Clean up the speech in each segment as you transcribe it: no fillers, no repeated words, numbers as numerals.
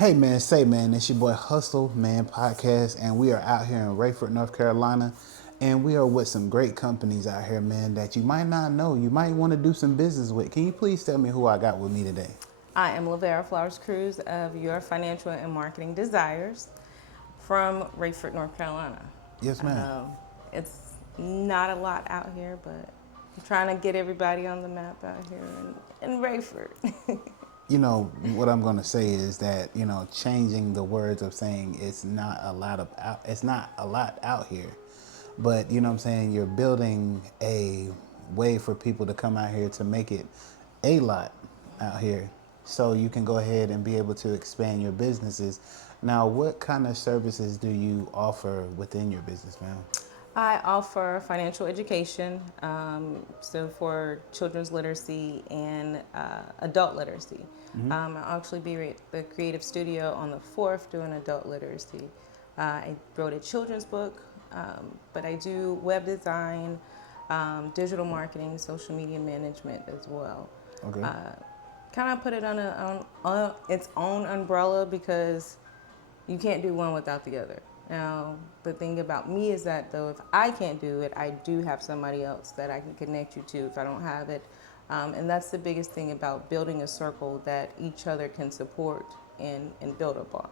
Hey man, say man, it's your boy Hustle Man Podcast, and we are out here in Rayford, North Carolina, and we are with some great companies out here, man, that you might not know. You might want to do some business with. Can you please tell me who I got with me today? I am Lavera Flowers Cruz of Your Financial and Marketing Desires from Rayford, North Carolina. Yes, ma'am. It's not a lot out here, but I'm trying to get everybody on the map out here in Rayford. You know what I'm going to say is that changing the words of saying it's not a lot out here, but you know what I'm saying, you're building a way for people to come out here to make it a lot out here, so you can go ahead and be able to expand your businesses. Now, what kind of services do you offer within your business, ma'am? I offer financial education, so for children's literacy and adult literacy. I'll actually be at the Creative Studio on the 4th doing adult literacy. I wrote a children's book, but I do web design, digital marketing, social media management as well. Okay. Kind of put it on its own umbrella because you can't do one without the other. Now, the thing about me is that though, if I can't do it, I do have somebody else that I can connect you to if I don't have it. And that's the biggest thing about building a circle that each other can support and build upon.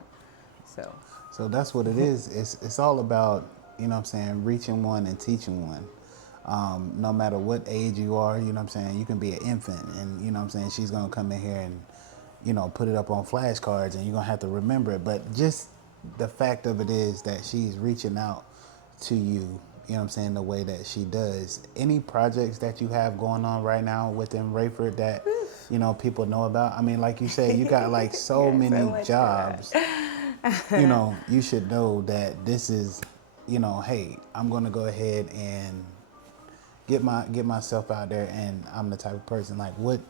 So, So that's what it is. It's all about, what I'm saying, reaching one and teaching one. No matter what age you are, you know what I'm saying, you can be an infant and you know what I'm saying, she's gonna come in here and, put it up on flashcards and you're gonna have to remember it. But just the fact of it is that she's reaching out to you, you know what I'm saying, the way that she does. Any projects that you have going on right now within Rayford that, people know about? I mean, like you said, you got like so yeah, so many much jobs. You should know that this is, hey, I'm gonna go ahead and get myself out there, and I'm the type of person like what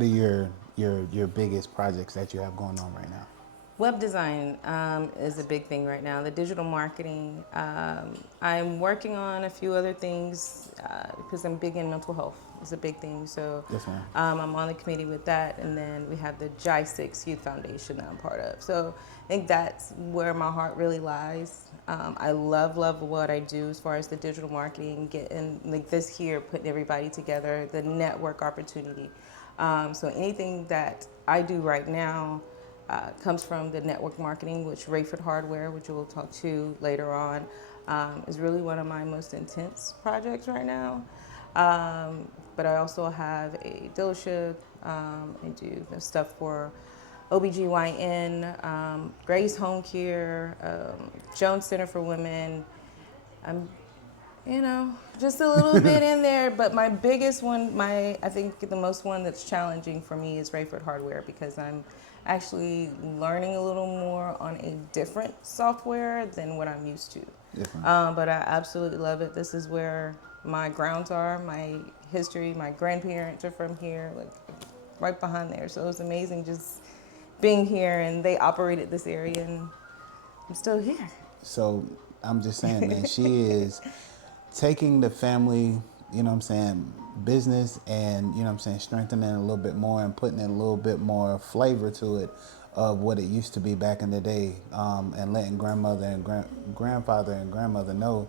are your biggest projects that you have going on right now? Web design is a big thing right now. The digital marketing. I'm working on a few other things because I'm big in mental health. It's a big thing. So Yes, ma'am. I'm on the committee with that. And then we have the J6 Youth Foundation that I'm part of. So I think that's where my heart really lies. I love what I do as far as the digital marketing, getting like this here, putting everybody together, the network opportunity. So anything that I do right now comes from the network marketing, which Rayford Hardware, which we'll talk to later on, is really one of my most intense projects right now. But I also have a dealership. I do stuff for OBGYN, Grace Home Care, Jones Center for Women. I'm just a little bit in there, but my biggest one, I think the most one that's challenging for me is Rayford Hardware because I'm actually learning a little more on a different software than what I'm used to. Different. But I absolutely love it. This is where my grounds are, my history, my grandparents are from here, like right behind there. So it was amazing just being here, and they operated this area, and I'm still here. So I'm just saying, man, she is taking the family, business, and strengthening it a little bit more and putting in a little bit more flavor to it of what it used to be back in the day, and letting grandmother and grandfather and grandmother know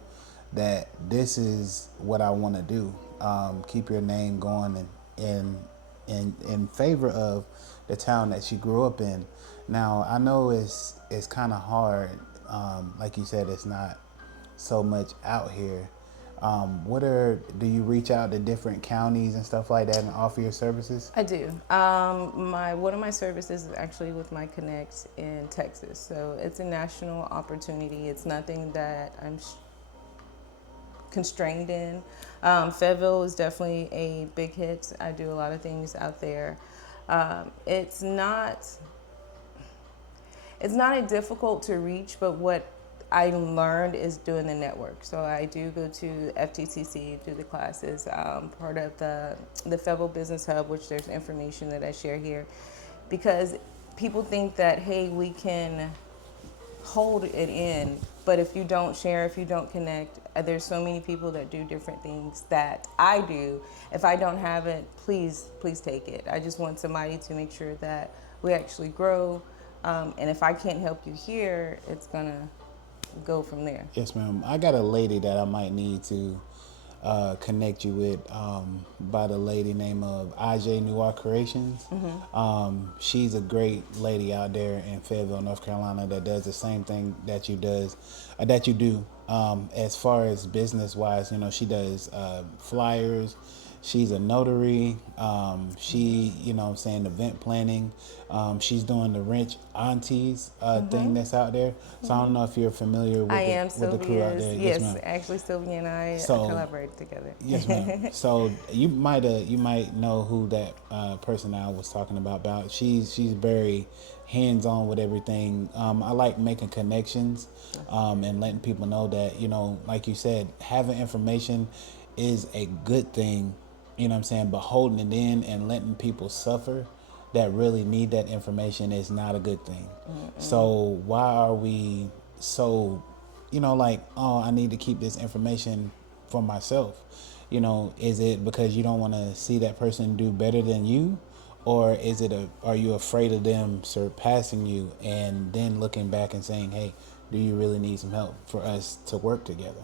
that this is what I want to do. Keep your name going in favor of the town that she grew up in. Now I know it's kind of hard. Like you said, it's not so much out here. Do you reach out to different counties and stuff like that and offer your services? I do. One of my services is actually with my Connect in Texas, so it's a national opportunity. It's nothing that I'm constrained in. Fayetteville is definitely a big hit. I do a lot of things out there. It's not a difficult to reach, but what I learned is doing the network. So I do go to FTCC, do the classes, part of the Fayetteville Business Hub, which there's information that I share here, because people think that, hey, we can hold it in, but if you don't share, if you don't connect, there's so many people that do different things that I do. If I don't have it, please take it. I just want somebody to make sure that we actually grow, And if I can't help you here, it's gonna go from there. Yes, ma'am. I got a lady that I might need to connect you with by the lady named of IJ Noir Creations. She's a great lady out there in Fayetteville, North Carolina, that does the same thing that that you do. As far as business wise, she does flyers. She's a notary. She, event planning. She's doing the Wrench Aunties thing that's out there. So I don't know if you're familiar I with am with the crew out Sylvia's. there. Yes, Ma'am. actually, Sylvia and I So, collaborated together. yes, ma'am. So you might know who that person I was talking about. She's very hands on with everything. I like making connections and letting people know that like you said, having information is a good thing. You know what I'm saying? But holding it in and letting people suffer that really need that information is not a good thing. So why are we so like, oh, I need to keep this information for myself? Is it because you don't want to see that person do better than you? Or are you afraid of them surpassing you and then looking back and saying, hey, do you really need some help for us to work together?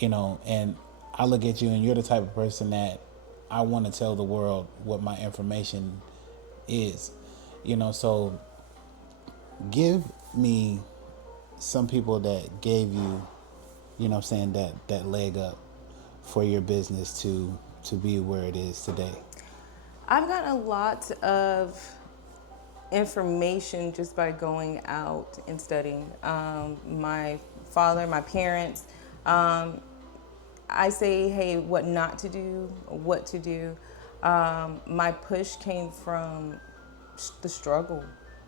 And I look at you and you're the type of person that I want to tell the world what my information is. So give me some people that gave you, that leg up for your business to be where it is today. I've gotten a lot of information just by going out and studying. My father, my parents, I say, hey, what not to do, what to do. My push came from the struggle,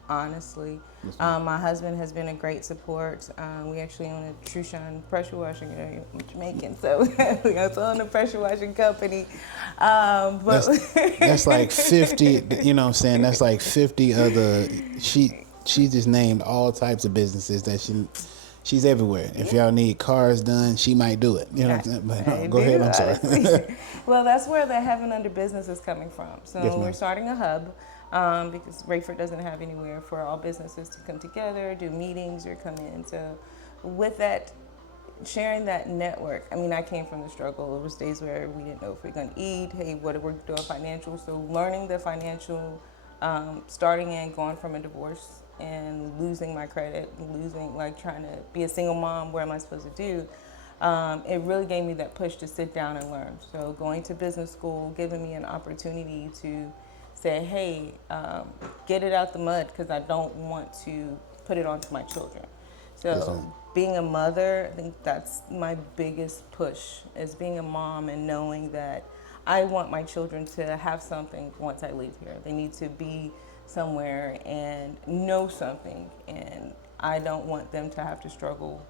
honestly. Yes, My husband has been a great support. We actually own a True Shine pressure washing, I'm Jamaican, so we also own a pressure washing company. But that's like 50, that's like 50 other, she just named all types of businesses that she's everywhere. If y'all need cars done, she might do it. You know what I'm saying? But no, go ahead, I'm sorry. Well, that's where the Heaven Under Business is coming from. So Yes, ma'am. we're starting a hub because Rayford doesn't have anywhere for all businesses to come together, do meetings, or come in. So with that, sharing that network, I came from the struggle. There was days where we didn't know if we were going to eat. Hey, what are we doing financial? So learning the financial, starting and going from a divorce and losing my credit, trying to be a single mom, what am I supposed to do? It really gave me that push to sit down and learn. So going to business school, giving me an opportunity to say, hey, get it out the mud because I don't want to put it onto my children. So being a mother, I think that's my biggest push, is being a mom and knowing that I want my children to have something once I leave here. They need to be somewhere and know something, and I don't want them to have to struggle.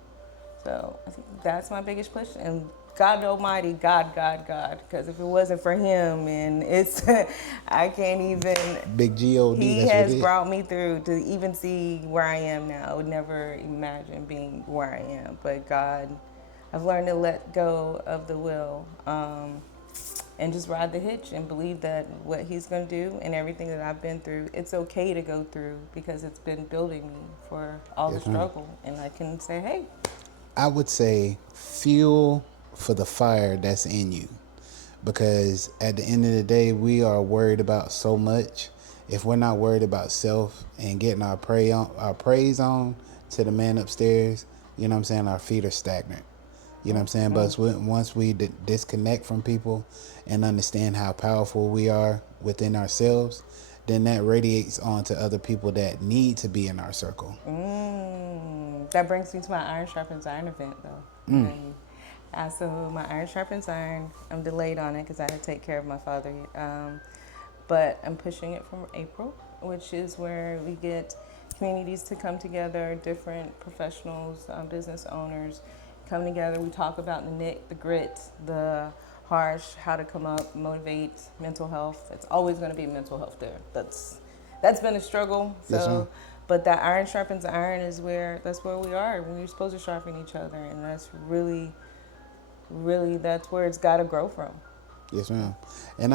So I think that's my biggest push. And God Almighty, God, because if it wasn't for Him, and I can't even. Big G-O-D, He that's has what it is. brought me through to even see where I am now. I would never imagine being where I am, but God, I've learned to let go of the will. And just ride the hitch and believe that what He's going to do and everything that I've been through, it's okay to go through because it's been building me for all the struggle. And I can say, hey. I would say fuel for the fire that's in you. Because at the end of the day, we are worried about so much. If we're not worried about self and getting our praise on to the man upstairs, our feet are stagnant. You know what I'm saying? But once we disconnect from people and understand how powerful we are within ourselves, then that radiates on to other people that need to be in our circle. That brings me to my Iron Sharpens Iron event, though. And so my Iron Sharpens Iron, I'm delayed on it because I had to take care of my father. But I'm pushing it from April, which is where we get communities to come together, different professionals, business owners come together. We talk about the grit, the harsh, how to come up, motivate, mental health. It's always going to be mental health there. That's been a struggle. So, Yes, but that iron sharpens iron is that's where we are. We're supposed to sharpen each other, and that's really that's where it's got to grow from. Yes, ma'am. And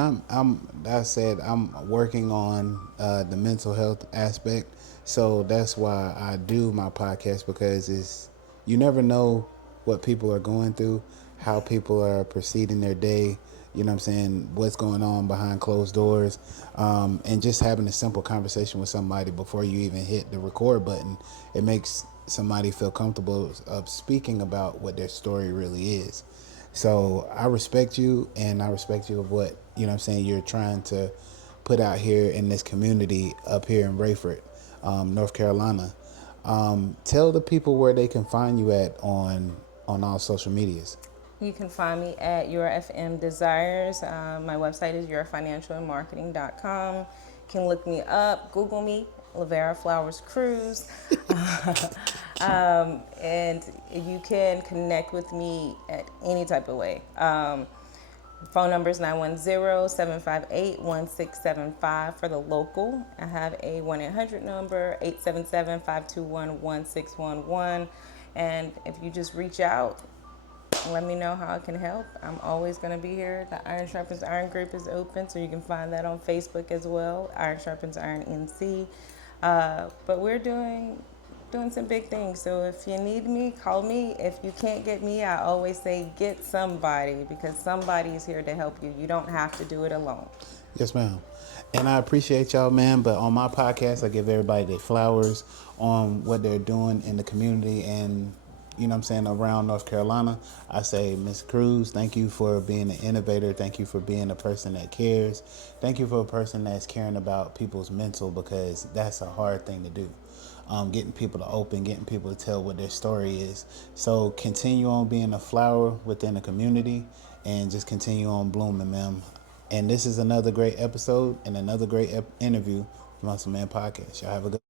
I said I'm working on the mental health aspect, so that's why I do my podcast because you never know what people are going through, how people are proceeding their day. You know what I'm saying? What's going on behind closed doors, and just having a simple conversation with somebody before you even hit the record button, it makes somebody feel comfortable of speaking about what their story really is. So I respect you, and I respect you of what, you know what I'm saying, you're trying to put out here in this community up here in Rayford, North Carolina. Tell the people where they can find you at on all social medias. You can find me at Your FM Desires. My website is yourfinancialmarketing.com. You can look me up, Google me, Lavera Flowers Cruz. And you can connect with me at any type of way. Phone number is 910-758-1675 for the local. I have a 1-800 number, 877-521-1611. And if you just reach out, let me know how I can help. I'm always going to be here. The Iron Sharpens Iron group is open, so you can find that on Facebook as well. Iron Sharpens Iron NC. But we're doing some big things. So if you need me, call me. If you can't get me, I always say get somebody because somebody is here to help you. You don't have to do it alone. Yes, ma'am. And I appreciate y'all, man. But on my podcast, I give everybody their flowers on what they're doing in the community and, you know what I'm saying, around North Carolina. I say, Miss Cruz, thank you for being an innovator. Thank you for being a person that cares. Thank you for a person that's caring about people's mental because that's a hard thing to do. Getting people to open, getting people to tell what their story is. So continue on being a flower within the community and just continue on blooming, ma'am. And this is another great episode and another great interview from Muscle Man Podcast. Y'all have a good